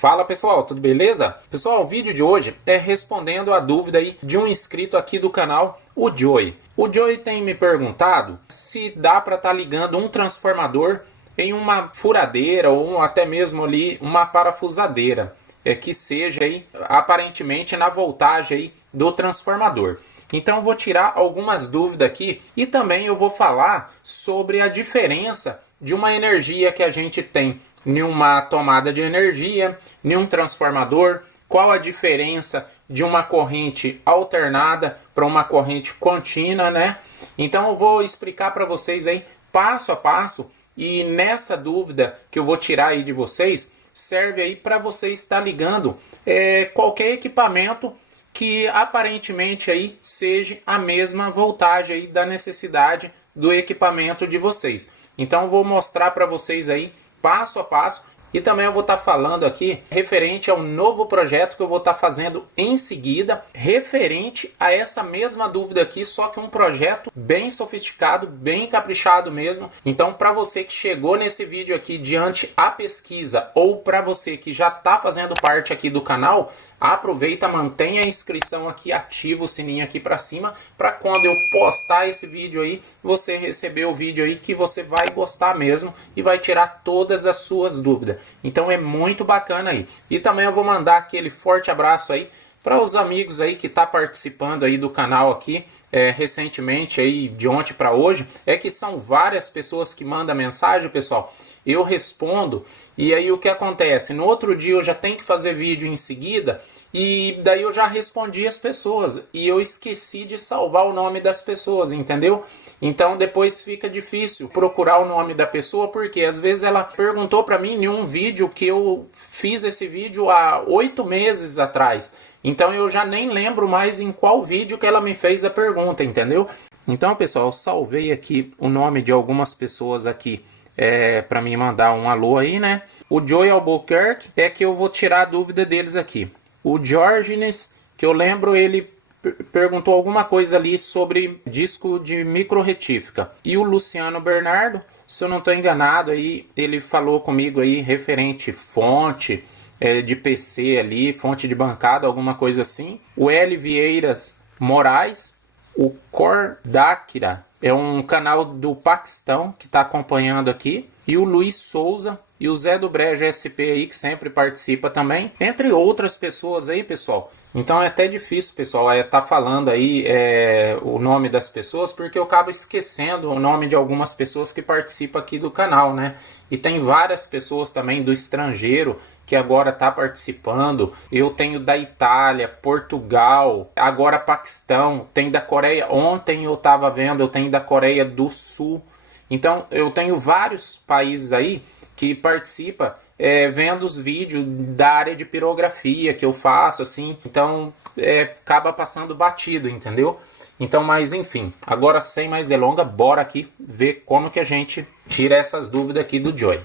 Fala pessoal, tudo beleza? Pessoal, o vídeo de hoje é respondendo a dúvida aí de um inscrito aqui do canal, o Joey. O Joey tem me perguntado se dá para estar ligando um transformador em uma furadeira ou até mesmo ali uma parafusadeira, que seja aí aparentemente na voltagem aí do transformador. Então eu vou tirar algumas dúvidas aqui e também eu vou falar sobre a diferença de uma energia que a gente tem em uma tomada de energia, em um transformador, qual a diferença de uma corrente alternada para uma corrente contínua, né? Então eu vou explicar para vocês aí passo a passo e nessa dúvida que eu vou tirar aí de vocês, serve aí para você estar ligando qualquer equipamento que aparentemente aí seja a mesma voltagem aí da necessidade do equipamento de vocês. Então eu vou mostrar para vocês aí passo a passo e também eu vou estar falando aqui referente ao novo projeto que eu vou estar fazendo em seguida, referente a essa mesma dúvida aqui, só que um projeto bem sofisticado, bem caprichado mesmo. Então para você que chegou nesse vídeo aqui diante a pesquisa ou para você que já está fazendo parte aqui do canal, aproveita, mantenha a inscrição aqui, ativa o sininho aqui para cima, para quando eu postar esse vídeo aí, você receber o vídeo aí que você vai gostar mesmo e vai tirar todas as suas dúvidas. Então é muito bacana aí. E também eu vou mandar aquele forte abraço aí para os amigos aí que tá participando aí do canal aqui, recentemente aí, de ontem para hoje, que são várias pessoas que mandam mensagem, pessoal. Eu respondo e aí o que acontece? No outro dia eu já tenho que fazer vídeo em seguida e daí eu já respondi as pessoas e eu esqueci de salvar o nome das pessoas, entendeu? Então depois fica difícil procurar o nome da pessoa porque às vezes ela perguntou para mim em um vídeo que eu fiz esse vídeo há 8 meses atrás. Então eu já nem lembro mais em qual vídeo que ela me fez a pergunta, entendeu? Então pessoal, eu salvei aqui o nome de algumas pessoas aqui para me mandar um alô aí, né? O Joey Albuquerque que eu vou tirar a dúvida deles aqui. O Diógenes, que eu lembro, ele perguntou alguma coisa ali sobre disco de micro-retífica. E o Luciano Bernardo, se eu não estou enganado, aí ele falou comigo aí referente fonte de PC ali, fonte de bancada, alguma coisa assim. O L. Vieiras Moraes, o Cordakira, é um canal do Paquistão que está acompanhando aqui. E o Luiz Souza e o Zé do Brejo SP aí, que sempre participa também. Entre outras pessoas aí, pessoal. Então é até difícil, pessoal, tá falando aí o nome das pessoas, porque eu acabo esquecendo o nome de algumas pessoas que participam aqui do canal, né? E tem várias pessoas também do estrangeiro que agora tá participando. Eu tenho da Itália, Portugal, agora Paquistão, tem da Coreia. Ontem eu tava vendo, eu tenho da Coreia do Sul. Então eu tenho vários países aí que participa vendo os vídeos da área de pirografia que eu faço, assim. Então acaba passando batido, entendeu? Então, mas enfim, agora sem mais delongas, bora aqui ver como que a gente tira essas dúvidas aqui do Joey.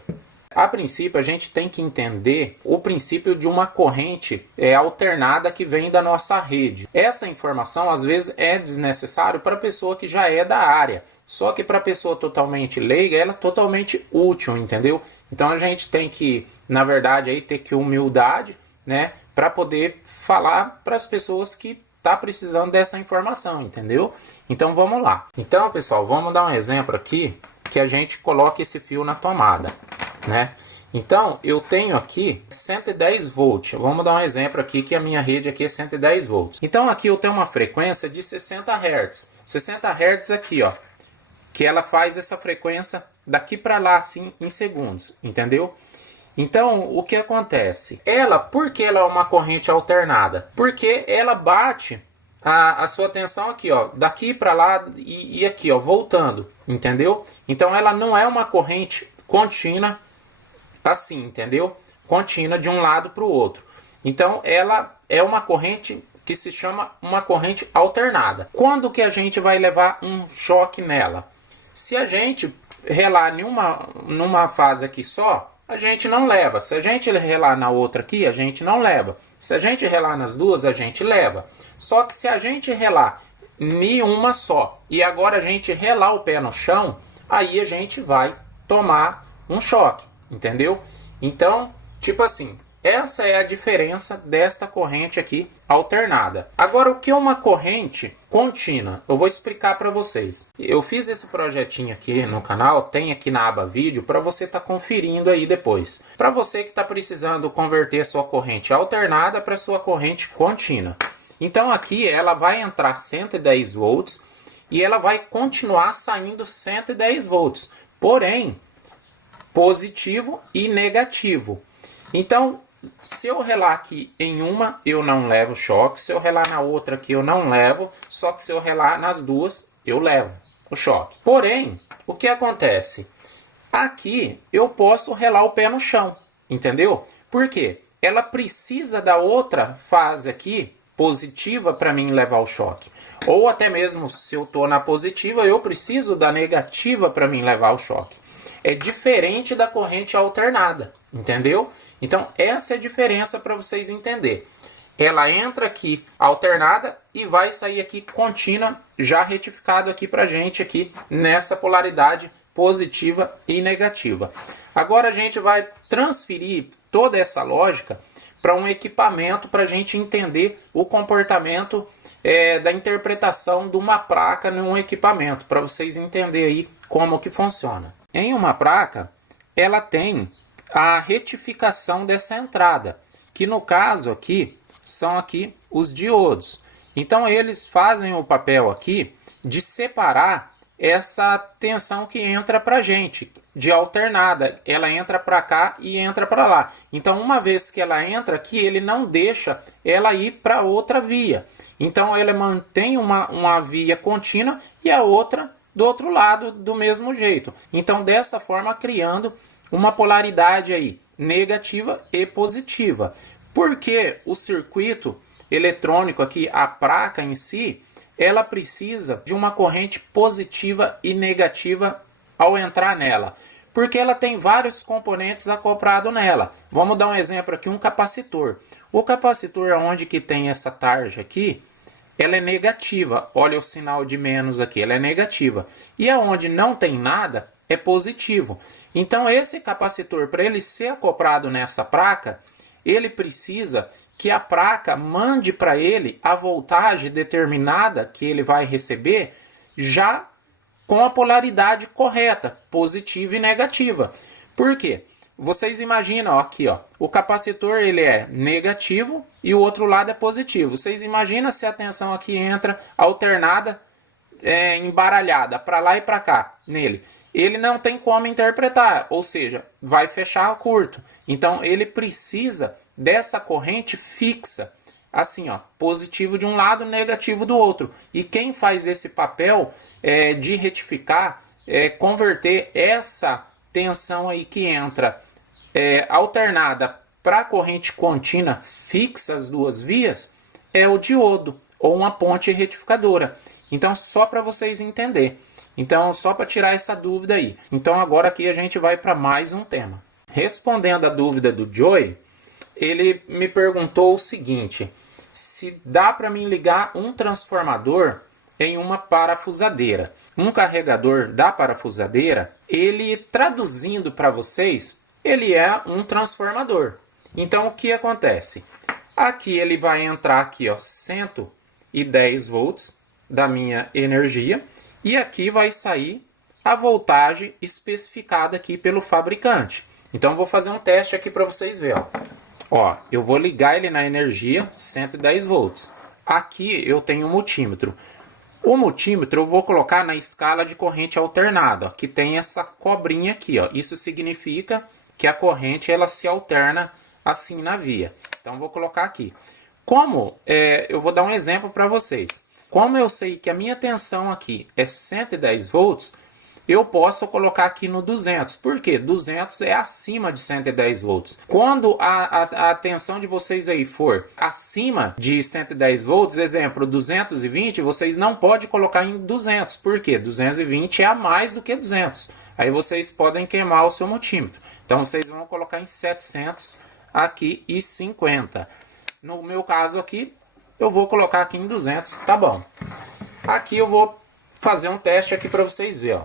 A princípio, a gente tem que entender o princípio de uma corrente alternada que vem da nossa rede. Essa informação, às vezes, é desnecessária para a pessoa que já é da área. Só que para a pessoa totalmente leiga, ela é totalmente útil, entendeu? Então, a gente tem que, na verdade, aí, ter que humildade, né? Para poder falar para as pessoas que tá precisando dessa informação, entendeu? Então, vamos lá. Então, pessoal, vamos dar um exemplo aqui que a gente coloca esse fio na tomada, né? Então, eu tenho aqui 110 volts. Vamos dar um exemplo aqui que a minha rede aqui é 110 volts. Então, aqui eu tenho uma frequência de 60 Hz. 60 Hz aqui, ó, que ela faz essa frequência daqui para lá, assim, em segundos, entendeu? Então, o que acontece? Por que ela é uma corrente alternada? Porque ela bate a sua tensão aqui, ó, daqui para lá e aqui, ó, voltando, entendeu? Então, ela não é uma corrente contínua assim, entendeu? Contínua de um lado para o outro. Então, ela é uma corrente que se chama uma corrente alternada. Quando que a gente vai levar um choque nela? Se a gente relar numa fase aqui só, a gente não leva. Se a gente relar na outra aqui, a gente não leva. Se a gente relar nas duas, a gente leva. Só que se a gente relar em uma só e agora a gente relar o pé no chão, aí a gente vai tomar um choque, entendeu? Então, tipo assim, essa é a diferença desta corrente aqui alternada. Agora, o que é uma corrente contínua? Eu vou explicar para vocês. Eu fiz esse projetinho aqui no canal, tem aqui na aba vídeo, para você estar conferindo aí depois. Para você que está precisando converter sua corrente alternada para sua corrente contínua. Então aqui ela vai entrar 110 volts e ela vai continuar saindo 110 volts. Porém, positivo e negativo. Então, se eu relar aqui em uma, eu não levo choque. Se eu relar na outra aqui, eu não levo. Só que se eu relar nas duas, eu levo o choque. Porém, o que acontece? Aqui, eu posso relar o pé no chão. Entendeu? Por quê? Ela precisa da outra fase aqui, positiva, para mim levar o choque. Ou até mesmo, se eu estou na positiva, eu preciso da negativa para mim levar o choque. É diferente da corrente alternada. Entendeu? Então, essa é a diferença para vocês entenderem. Ela entra aqui alternada e vai sair aqui contínua, já retificado aqui para a gente aqui nessa polaridade positiva e negativa. Agora a gente vai transferir toda essa lógica para um equipamento para a gente entender o comportamento da interpretação de uma placa num equipamento, para vocês entenderem aí como que funciona. Em uma placa, ela tem a retificação dessa entrada, que no caso aqui são aqui os diodos. Então eles fazem o papel aqui de separar essa tensão que entra para a gente, de alternada. Ela entra para cá e entra para lá. Então uma vez que ela entra aqui, ele não deixa ela ir para outra via. Então ele mantém uma via contínua e a outra do outro lado do mesmo jeito. Então dessa forma criando uma polaridade aí, negativa e positiva. Porque o circuito eletrônico aqui, a placa em si, ela precisa de uma corrente positiva e negativa ao entrar nela. Porque ela tem vários componentes acoplados nela. Vamos dar um exemplo aqui, um capacitor. O capacitor, onde que tem essa tarja aqui, ela é negativa. Olha o sinal de menos aqui, ela é negativa. E aonde não tem nada, é positivo. Então esse capacitor, para ele ser acoplado nessa placa, ele precisa que a placa mande para ele a voltagem determinada que ele vai receber já com a polaridade correta, positiva e negativa. Por quê? Vocês imaginam, ó, aqui, ó, o capacitor ele é negativo e o outro lado é positivo. Vocês imaginam se a tensão aqui entra alternada, embaralhada, para lá e para cá, nele. Ele não tem como interpretar, ou seja, vai fechar curto. Então ele precisa dessa corrente fixa, assim, ó, positivo de um lado, negativo do outro. E quem faz esse papel de retificar, converter essa tensão aí que entra alternada para a corrente contínua fixa, as duas vias, é o diodo ou uma ponte retificadora. Então, só para vocês entenderem. Então, só para tirar essa dúvida aí. Então, agora aqui a gente vai para mais um tema. Respondendo a dúvida do Joey, ele me perguntou o seguinte: se dá para mim ligar um transformador em uma parafusadeira. Um carregador da parafusadeira, ele traduzindo para vocês, ele é um transformador. Então, o que acontece? Aqui ele vai entrar aqui, ó, 110 volts da minha energia. E aqui vai sair a voltagem especificada aqui pelo fabricante. Então eu vou fazer um teste aqui para vocês verem. Ó, eu vou ligar ele na energia 110 volts. Aqui eu tenho um multímetro. O multímetro eu vou colocar na escala de corrente alternada, ó, que tem essa cobrinha aqui. Ó. Isso significa que a corrente ela se alterna assim na via. Então eu vou colocar aqui. Como eu vou dar um exemplo para vocês. Como eu sei que a minha tensão aqui é 110 volts, eu posso colocar aqui no 200. Por quê? 200 é acima de 110 volts. Quando a tensão de vocês aí for acima de 110 volts, exemplo, 220, vocês não podem colocar em 200. Por quê? 220 é a mais do que 200. Aí vocês podem queimar o seu multímetro. Então vocês vão colocar em 700 aqui e 50. No meu caso aqui, eu vou colocar aqui em 200, tá bom. Aqui eu vou fazer um teste aqui para vocês verem, ó.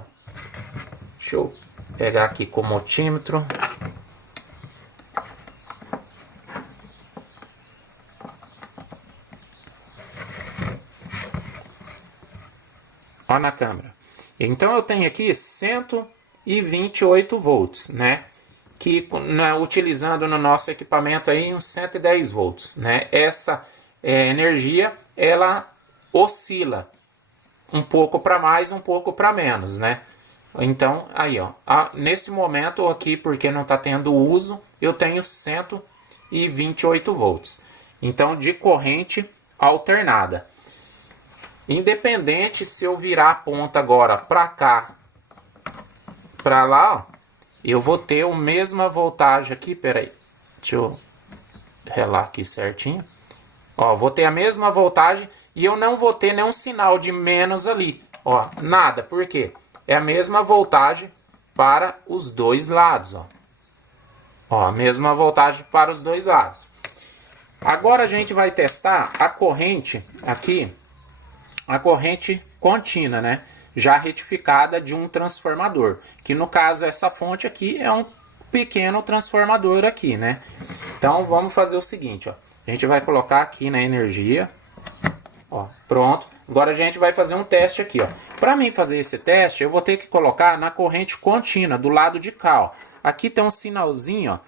Deixa eu pegar aqui com o multímetro. Ó na câmera. Então eu tenho aqui 128 volts, né? Que utilizando no nosso equipamento aí uns 110 volts, né? Essa energia, ela oscila um pouco para mais, um pouco para menos, né? Então, aí, ó, nesse momento aqui, porque não está tendo uso, eu tenho 128 volts. Então, de corrente alternada. Independente se eu virar a ponta agora para cá, para lá, ó, eu vou ter a mesma voltagem aqui, peraí, deixa eu relar aqui certinho. Ó, vou ter a mesma voltagem e eu não vou ter nenhum sinal de menos ali. Ó, nada, por quê? É a mesma voltagem para os dois lados, ó. Ó, a mesma voltagem para os dois lados. Agora a gente vai testar a corrente aqui, a corrente contínua, né? Já retificada de um transformador, que no caso essa fonte aqui é um pequeno transformador aqui, né? Então vamos fazer o seguinte, ó. A gente vai colocar aqui na energia, ó, pronto. Agora a gente vai fazer um teste aqui, ó. Para mim fazer esse teste, eu vou ter que colocar na corrente contínua do lado de cá, ó. Aqui tem um sinalzinho, ó,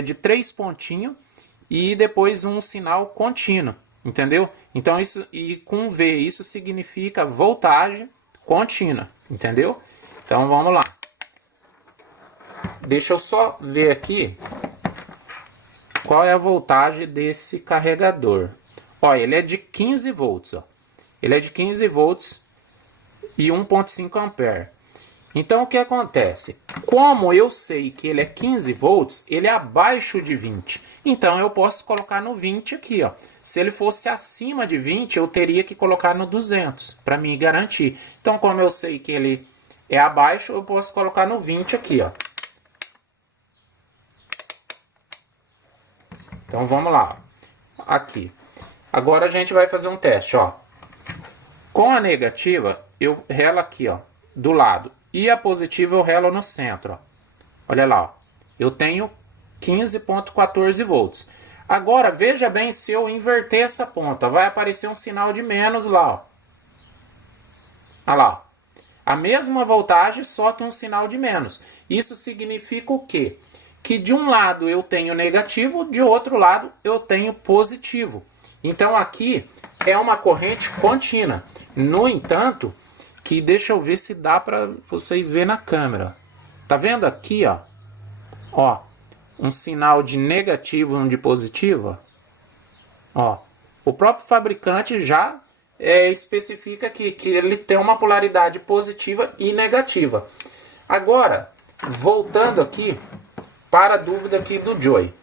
de 3 pontinhos e depois um sinal contínuo, entendeu? Então isso, e com V, isso significa voltagem contínua, entendeu? Então vamos lá. Deixa eu só ver aqui qual é a voltagem desse carregador. Ó, ele é de 15 volts, ó. Ele é de 15 volts e 1,5 ampere. Então o que acontece? Como eu sei que ele é 15 volts, ele é abaixo de 20. Então eu posso colocar no 20 aqui, ó. Se ele fosse acima de 20, eu teria que colocar no 200 para me garantir. Então como eu sei que ele é abaixo, eu posso colocar no 20 aqui, ó. Então vamos lá. Aqui. Agora a gente vai fazer um teste, ó. Com a negativa, eu relo aqui, ó, do lado. E a positiva eu relo no centro, ó. Olha lá, ó. Eu tenho 15,14 volts. Agora, veja bem se eu inverter essa ponta. Vai aparecer um sinal de menos lá, ó. Olha lá, ó. A mesma voltagem, só que um sinal de menos. Isso significa o quê? Que de um lado eu tenho negativo, de outro lado eu tenho positivo. Então aqui é uma corrente contínua. No entanto, que deixa eu ver se dá para vocês verem na câmera. Tá vendo aqui, ó? Ó, um sinal de negativo e um de positivo. Ó, o próprio fabricante já especifica aqui que ele tem uma polaridade positiva e negativa. Agora, voltando aqui para a dúvida aqui do Joey.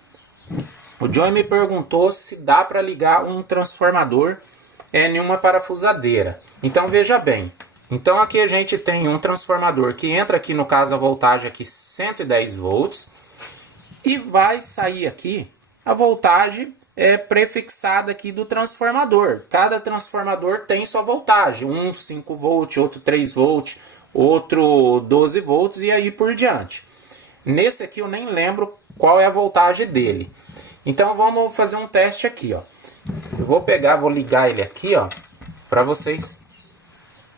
O Joey me perguntou se dá para ligar um transformador em uma parafusadeira. Então veja bem. Então aqui a gente tem um transformador que entra aqui, no caso a voltagem aqui 110 volts. E vai sair aqui a voltagem prefixada aqui do transformador. Cada transformador tem sua voltagem. Um 5 volts, outro 3 volts, outro 12 volts e aí por diante. Nesse aqui eu nem lembro qual é a voltagem dele. Então vamos fazer um teste aqui, ó. Eu vou pegar, vou ligar ele aqui, ó, para vocês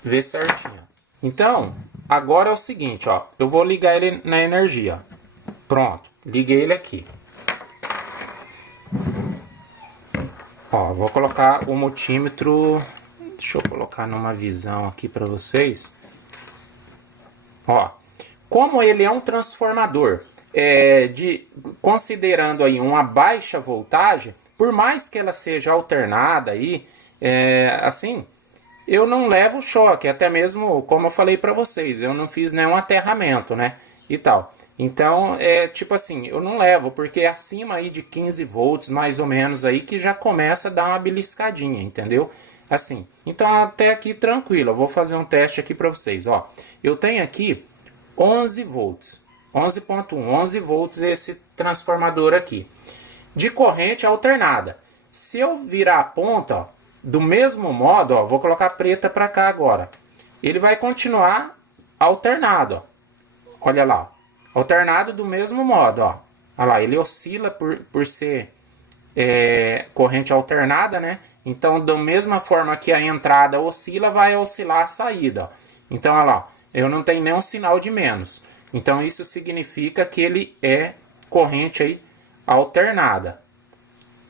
ver certinho. Então, agora é o seguinte, ó, eu vou ligar ele na energia. Pronto, liguei ele aqui. Ó, vou colocar o multímetro, deixa eu colocar numa visão aqui para vocês. Ó, como ele é um transformador, considerando aí uma baixa voltagem, por mais que ela seja alternada aí, assim, eu não levo choque, até mesmo como eu falei para vocês, eu não fiz nenhum aterramento, né, e tal. Então, tipo assim, eu não levo, porque é acima aí de 15 volts, mais ou menos aí, que já começa a dar uma beliscadinha, entendeu? Assim, então até aqui tranquilo, eu vou fazer um teste aqui para vocês, ó. Eu tenho aqui 11 volts, 11,1, 11 volts esse transformador aqui, de corrente alternada. Se eu virar a ponta, ó, do mesmo modo, ó, vou colocar preta para cá agora, ele vai continuar alternado, ó. Olha lá, ó, alternado do mesmo modo, ó. Olha lá, ele oscila por ser corrente alternada, né? Então, da mesma forma que a entrada oscila, vai oscilar a saída. Ó. Então, olha lá, eu não tenho nenhum sinal de menos. Então, isso significa que ele é corrente aí alternada.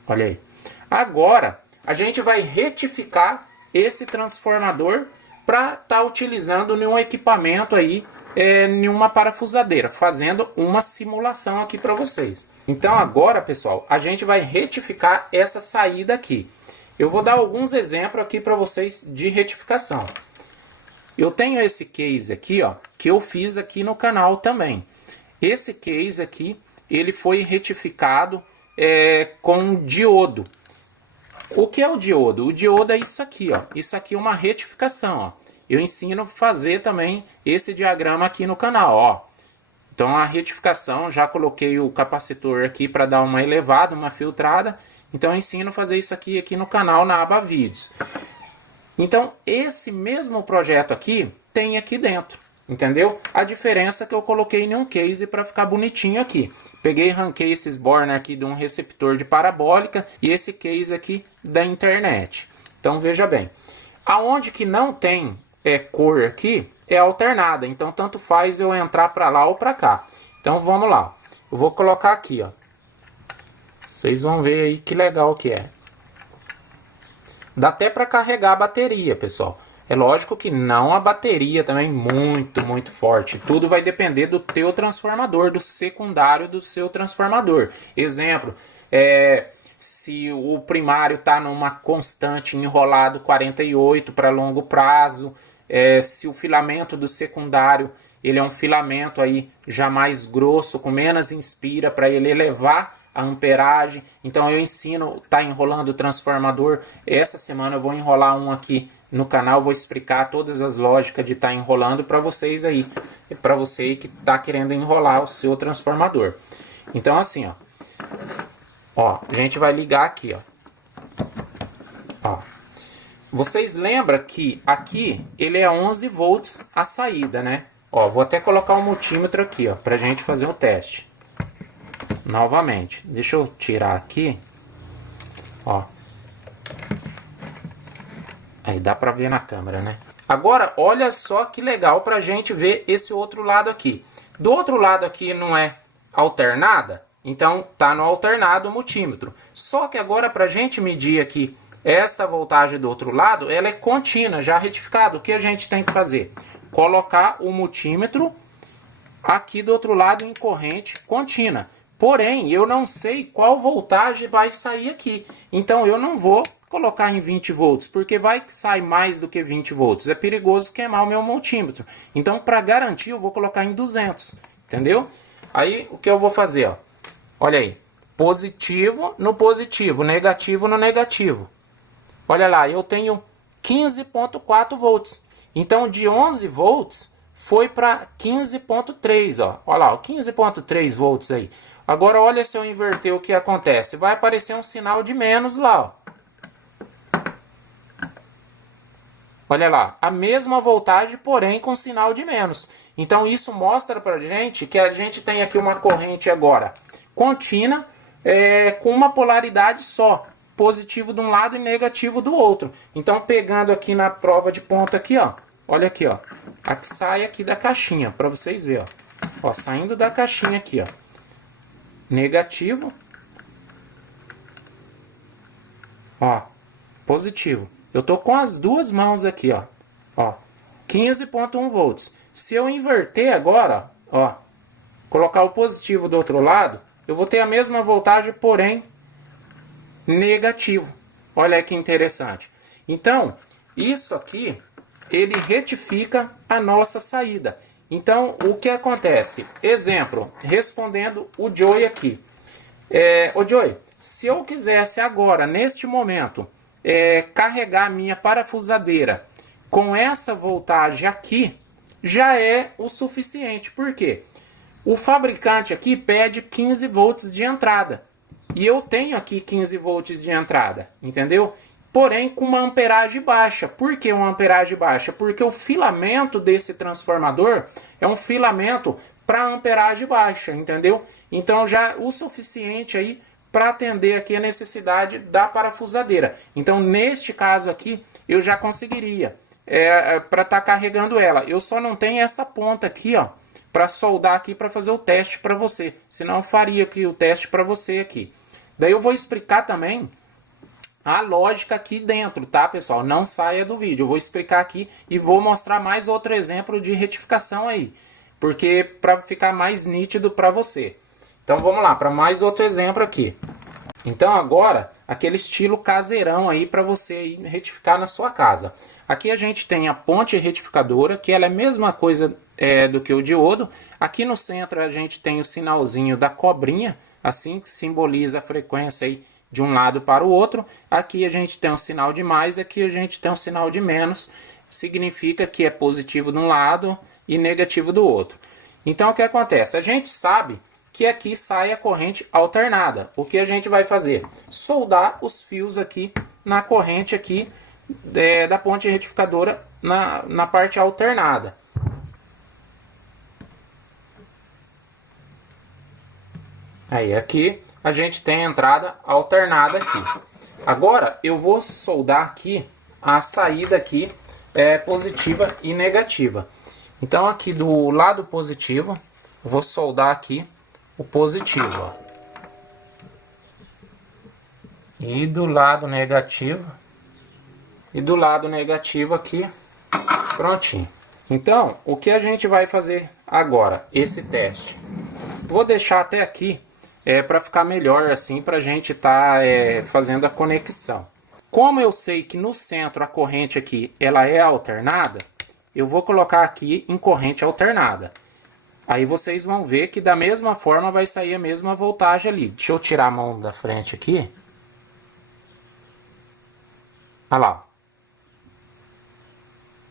Olha aí. Agora, a gente vai retificar esse transformador para estar utilizando em um equipamento aí, em uma parafusadeira, fazendo uma simulação aqui para vocês. Então agora, pessoal, a gente vai retificar essa saída aqui. Eu vou dar alguns exemplos aqui para vocês de retificação. Eu tenho esse case aqui, ó, que eu fiz aqui no canal também. Esse case aqui, ele foi retificado com diodo. O que é o diodo? O diodo é isso aqui, ó. Isso aqui é uma retificação, ó. Eu ensino a fazer também esse diagrama aqui no canal, ó. Então a retificação, já coloquei o capacitor aqui para dar uma elevada, uma filtrada. Então eu ensino a fazer isso aqui no canal na aba vídeos. Então esse mesmo projeto aqui tem aqui dentro, entendeu? A diferença é que eu coloquei em um case para ficar bonitinho aqui. Peguei e arranquei esses bornes aqui de um receptor de parabólica e esse case aqui da internet. Então veja bem, aonde que não tem cor aqui é alternada, então tanto faz eu entrar para lá ou para cá. Então vamos lá, eu vou colocar aqui, ó. Vocês vão ver aí que legal que é. Dá até para carregar a bateria, pessoal. É lógico que não a bateria também muito forte. Tudo vai depender do teu transformador, do secundário do seu transformador. Exemplo, se o primário está numa constante enrolado 48 para longo prazo, se o filamento do secundário ele é um filamento aí já mais grosso, com menos inspira, para ele elevar a amperagem. Então eu ensino, tá enrolando o transformador. Essa semana eu vou enrolar um aqui no canal, vou explicar todas as lógicas de estar enrolando para vocês aí, para você que está querendo enrolar o seu transformador. Então assim, ó, a gente vai ligar aqui, ó. Vocês lembram que aqui ele é 11 volts a saída, né? Ó, vou até colocar o multímetro aqui, ó, pra gente fazer o teste. Novamente, deixa eu tirar aqui, ó. Aí dá pra ver na câmera, né? Agora, olha só que legal pra gente ver esse outro lado aqui. Do outro lado aqui não é alternada, então tá no alternado o multímetro. Só que agora pra gente medir aqui essa voltagem do outro lado, ela é contínua, já retificada. O que a gente tem que fazer? Colocar o multímetro aqui do outro lado em corrente contínua. Porém, eu não sei qual voltagem vai sair aqui. Então, eu não vou colocar em 20 volts, porque vai que sai mais do que 20 volts. É perigoso queimar o meu multímetro. Então, para garantir, eu vou colocar em 200. Entendeu? Aí, o que eu vou fazer? Ó? Olha aí. Positivo no positivo, negativo no negativo. Olha lá, eu tenho 15.4 volts. Então, de 11 volts, foi para 15.3. Olha lá, 15.3 volts aí. Agora, olha se eu inverter o que acontece. Vai aparecer um sinal de menos lá. Ó. Olha lá, a mesma voltagem, porém com sinal de menos. Então, isso mostra para a gente que a gente tem aqui uma corrente agora contínua, com uma polaridade só. Positivo de um lado e negativo do outro. Então, pegando aqui na prova de ponta aqui, ó. Olha aqui, ó. A que sai aqui da caixinha, para vocês verem, ó. Ó, saindo da caixinha aqui, ó. Negativo. Ó, positivo. Eu tô com as duas mãos aqui, ó. Ó, 15.1 volts. Se eu inverter agora, ó, colocar o positivo do outro lado, eu vou ter a mesma voltagem, porém negativo. Olha que interessante. Então, isso aqui, ele retifica a nossa saída. Então, o que acontece? Exemplo, respondendo o Joey aqui. Ô Joey, se eu quisesse agora, neste momento, carregar a minha parafusadeira com essa voltagem aqui, já é o suficiente. Por quê? O fabricante aqui pede 15 volts de entrada. E eu tenho aqui 15 volts de entrada, entendeu? Porém, com uma amperagem baixa. Por que uma amperagem baixa? Porque o filamento desse transformador é um filamento para amperagem baixa, entendeu? Então, já o suficiente aí para atender aqui a necessidade da parafusadeira. Então, neste caso aqui, eu já conseguiria para estar carregando ela. Eu só não tenho essa ponta aqui, ó, para soldar aqui para fazer o teste para você. Senão eu faria aqui o teste para você aqui. Daí eu vou explicar também a lógica aqui dentro, tá, pessoal? Não saia do vídeo. Eu vou explicar aqui e vou mostrar mais outro exemplo de retificação aí, porque para ficar mais nítido para você. Então vamos lá, para mais outro exemplo aqui. Então agora, aquele estilo caseirão aí para você aí retificar na sua casa. Aqui a gente tem a ponte retificadora, que ela é a mesma coisa do que o diodo. Aqui no centro a gente tem o sinalzinho da cobrinha, assim, que simboliza a frequência aí de um lado para o outro. Aqui a gente tem um sinal de mais, aqui a gente tem um sinal de menos. Significa que é positivo de um lado e negativo do outro. Então o que acontece? A gente sabe que aqui sai a corrente alternada. O que a gente vai fazer? Soldar os fios aqui na corrente aqui da ponte retificadora na parte alternada. Aí aqui a gente tem a entrada alternada aqui. Agora eu vou soldar aqui a saída aqui positiva e negativa. Então aqui do lado positivo eu vou soldar aqui o positivo, ó. E do lado negativo aqui, prontinho. Então o que a gente vai fazer agora? Esse teste vou deixar até aqui para ficar melhor assim, para a gente estar fazendo a conexão. Como eu sei que no centro a corrente aqui ela é alternada, eu vou colocar aqui em corrente alternada. Aí vocês vão ver que da mesma forma vai sair a mesma voltagem ali. Deixa eu tirar a mão da frente aqui. Olha lá.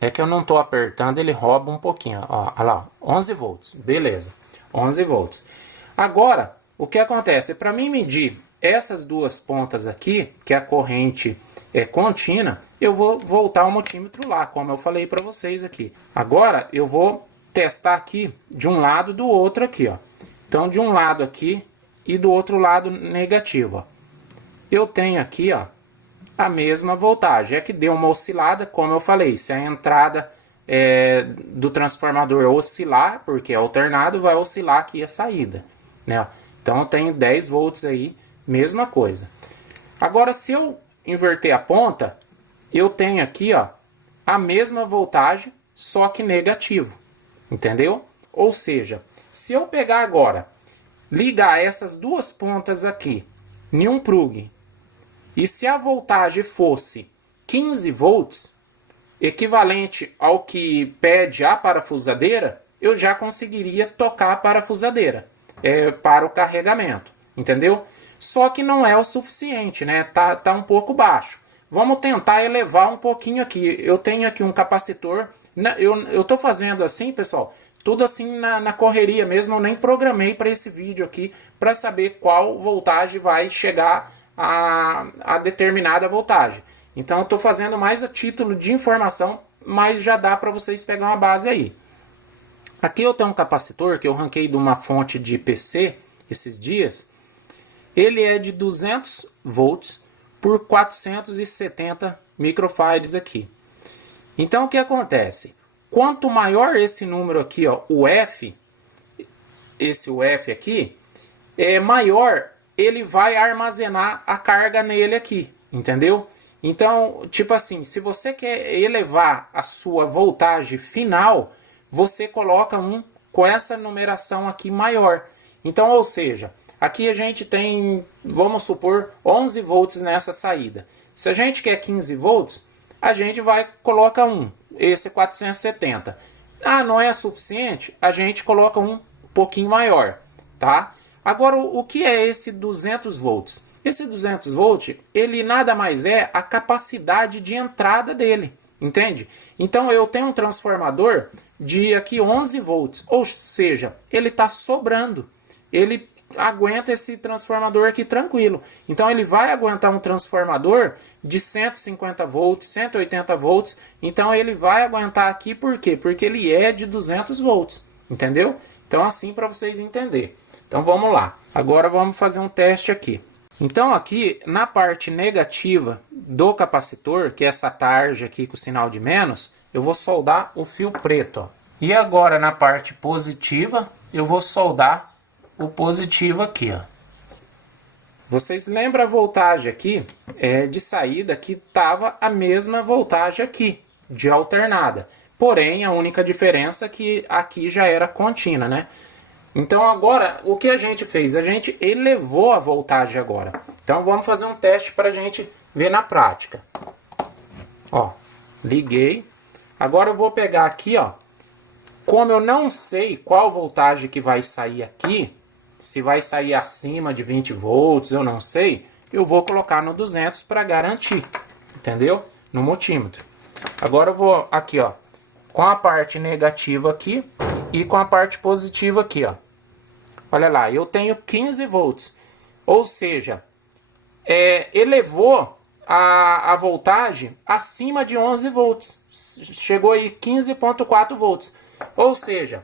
É que eu não estou apertando, ele rouba um pouquinho. Ó, olha lá, 11 volts. Beleza, 11 volts. Agora, o que acontece? Para mim medir essas duas pontas aqui, que a corrente é contínua, eu vou voltar o multímetro lá, como eu falei para vocês aqui. Agora, eu vou testar aqui de um lado do outro aqui, ó. Então, de um lado aqui e do outro lado negativo, ó. Eu tenho aqui, ó, a mesma voltagem. É que deu uma oscilada, como eu falei, se a entrada do transformador oscilar, porque é alternado, vai oscilar aqui a saída, né? Então, eu tenho 10 volts aí, mesma coisa. Agora, se eu inverter a ponta, eu tenho aqui, ó, a mesma voltagem, só que negativo. Entendeu? Ou seja, se eu pegar agora, ligar essas duas pontas aqui em um plug, e se a voltagem fosse 15 volts, equivalente ao que pede a parafusadeira, eu já conseguiria tocar a parafusadeira para o carregamento. Entendeu? Só que não é o suficiente, né? Tá um pouco baixo. Vamos tentar elevar um pouquinho aqui. Eu tenho aqui um capacitor. Eu tô fazendo assim, pessoal, tudo assim na correria mesmo. Eu nem programei para esse vídeo aqui para saber qual voltagem vai chegar a determinada voltagem. Então eu estou fazendo mais a título de informação, mas já dá para vocês pegar uma base aí. Aqui eu tenho um capacitor que eu ranquei de uma fonte de PC esses dias. Ele é de 200 volts por 470 microfarads aqui. Então o que acontece? Quanto maior esse número aqui, ó, o F, esse UF aqui, maior ele vai armazenar a carga nele aqui, entendeu? Então, tipo assim, se você quer elevar a sua voltagem final, você coloca um com essa numeração aqui maior. Então, ou seja, aqui a gente tem, vamos supor, 11 volts nessa saída. Se a gente quer 15 volts, a gente vai coloca um, esse 470. Ah, não é suficiente? A gente coloca um pouquinho maior, tá? Agora, o que é esse 200 volts? Esse 200 volts, ele nada mais é a capacidade de entrada dele, entende? Então, eu tenho um transformador de aqui 11 volts, ou seja, ele está sobrando. Ele aguenta esse transformador aqui tranquilo. Então, ele vai aguentar um transformador de 150 volts, 180 volts. Então, ele vai aguentar aqui por quê? Porque ele é de 200 volts, entendeu? Então, assim para vocês entenderem. Então vamos lá. Agora vamos fazer um teste aqui. Então aqui na parte negativa do capacitor, que é essa tarja aqui com o sinal de menos, eu vou soldar o fio preto, ó. E agora na parte positiva, eu vou soldar o positivo aqui, ó. Vocês lembram a voltagem aqui de saída que estava a mesma voltagem aqui, de alternada. Porém, a única diferença é que aqui já era contínua, né? Então agora, o que a gente fez? A gente elevou a voltagem agora. Então vamos fazer um teste para a gente ver na prática. Ó, liguei. Agora eu vou pegar aqui, ó. Como eu não sei qual voltagem que vai sair aqui, se vai sair acima de 20 volts, eu não sei, eu vou colocar no 200 para garantir, entendeu? No multímetro. Agora eu vou aqui, ó, com a parte negativa aqui e com a parte positiva aqui, ó. Olha lá, eu tenho 15 volts, ou seja, elevou a voltagem acima de 11 volts, chegou aí 15,4 volts, ou seja,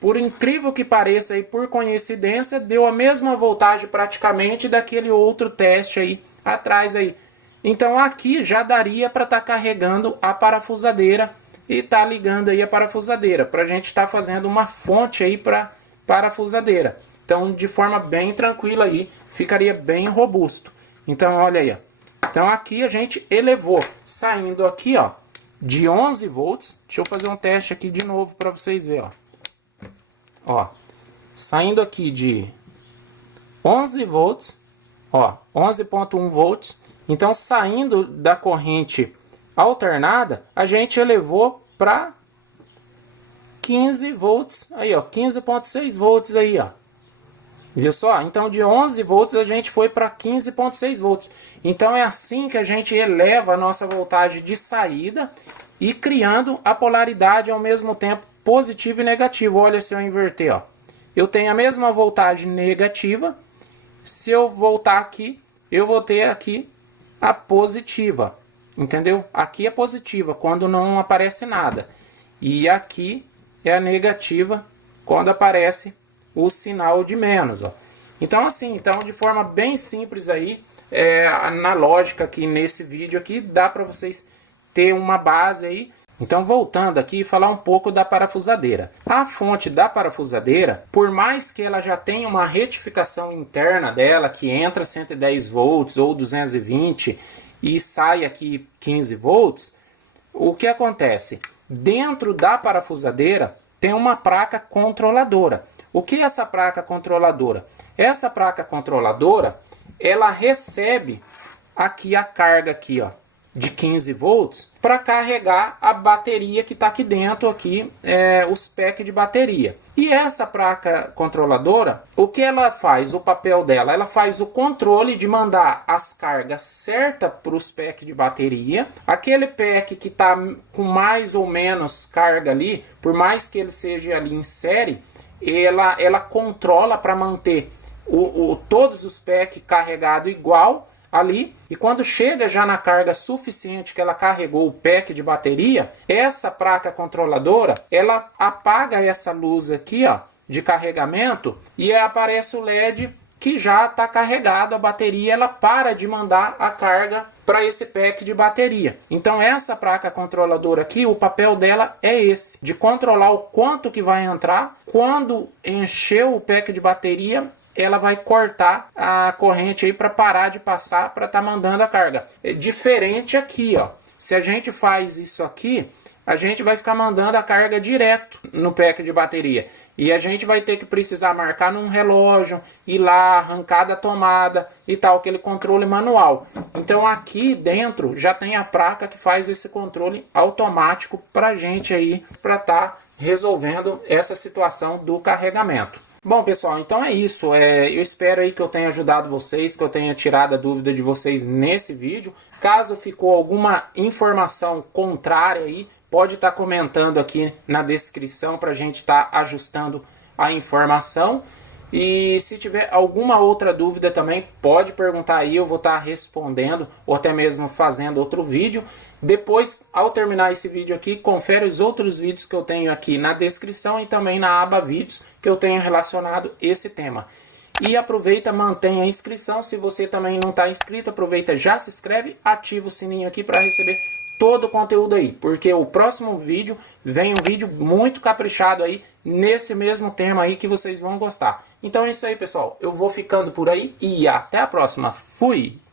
por incrível que pareça e por coincidência, deu a mesma voltagem praticamente daquele outro teste aí atrás aí. Então aqui já daria para estar carregando a parafusadeira e tá ligando aí a parafusadeira, para a gente estar fazendo uma fonte aí para parafusadeira. Então de forma bem tranquila aí, ficaria bem robusto. Então olha aí, ó. Então aqui a gente elevou, saindo aqui, ó, de 11 volts. Deixa eu fazer um teste aqui de novo para vocês verem, ó. Ó, saindo aqui de 11 volts, ó, 11,1 volts. Então, saindo da corrente alternada, a gente elevou para 15 volts, aí ó, 15,6 volts aí, ó. Viu só? Então, de 11 volts a gente foi para 15,6 volts. Então, é assim que a gente eleva a nossa voltagem de saída e criando a polaridade ao mesmo tempo positivo e negativo. Olha, se eu inverter, ó. Eu tenho a mesma voltagem negativa. Se eu voltar aqui, eu vou ter aqui a positiva. Entendeu? Aqui é positiva, quando não aparece nada. E aqui é a negativa, quando aparece o sinal de menos, ó. Então, assim, de forma bem simples aí, na lógica aqui nesse vídeo aqui, dá para vocês ter uma base aí. Então, voltando aqui, falar um pouco da parafusadeira. A fonte da parafusadeira, por mais que ela já tenha uma retificação interna dela, que entra 110 volts ou 220 e sai aqui 15 volts, o que acontece? Dentro da parafusadeira tem uma placa controladora. O que é essa placa controladora? Essa placa controladora, ela recebe aqui a carga aqui, ó, de 15 volts para carregar a bateria que está aqui dentro, aqui, os packs de bateria. E essa placa controladora, o que ela faz? O papel dela, ela faz o controle de mandar as cargas certas para os packs de bateria. Aquele pack que está com mais ou menos carga ali, por mais que ele seja ali em série, ela controla para manter todos os packs carregados igual ali, e quando chega já na carga suficiente que ela carregou o pack de bateria, essa placa controladora, ela apaga essa luz aqui, ó, de carregamento, e aparece o LED que já está carregado a bateria, ela para de mandar a carga para esse pack de bateria. Então essa placa controladora aqui, o papel dela é esse, de controlar o quanto que vai entrar, quando encher o pack de bateria, ela vai cortar a corrente aí para parar de passar, para estar mandando a carga. É diferente aqui, ó. Se a gente faz isso aqui, a gente vai ficar mandando a carga direto no pack de bateria. E a gente vai ter que precisar marcar num relógio, ir lá, arrancar da tomada e tal, aquele controle manual. Então aqui dentro já tem a placa que faz esse controle automático para a gente aí, para estar resolvendo essa situação do carregamento. Bom, pessoal, então é isso. Eu espero aí que eu tenha ajudado vocês, que eu tenha tirado a dúvida de vocês nesse vídeo. Caso ficou alguma informação contrária aí, pode estar comentando aqui na descrição para a gente estar ajustando a informação. E se tiver alguma outra dúvida também, pode perguntar aí, eu vou estar respondendo ou até mesmo fazendo outro vídeo. Depois, ao terminar esse vídeo aqui, confere os outros vídeos que eu tenho aqui na descrição e também na aba vídeos que eu tenho relacionado esse tema. E aproveita, mantenha a inscrição. Se você também não está inscrito, aproveita, já se inscreve, ativa o sininho aqui para receber todo o conteúdo aí. Porque o próximo vídeo vem um vídeo muito caprichado aí, nesse mesmo tema aí que vocês vão gostar. Então é isso aí, pessoal. Eu vou ficando por aí e até a próxima. Fui!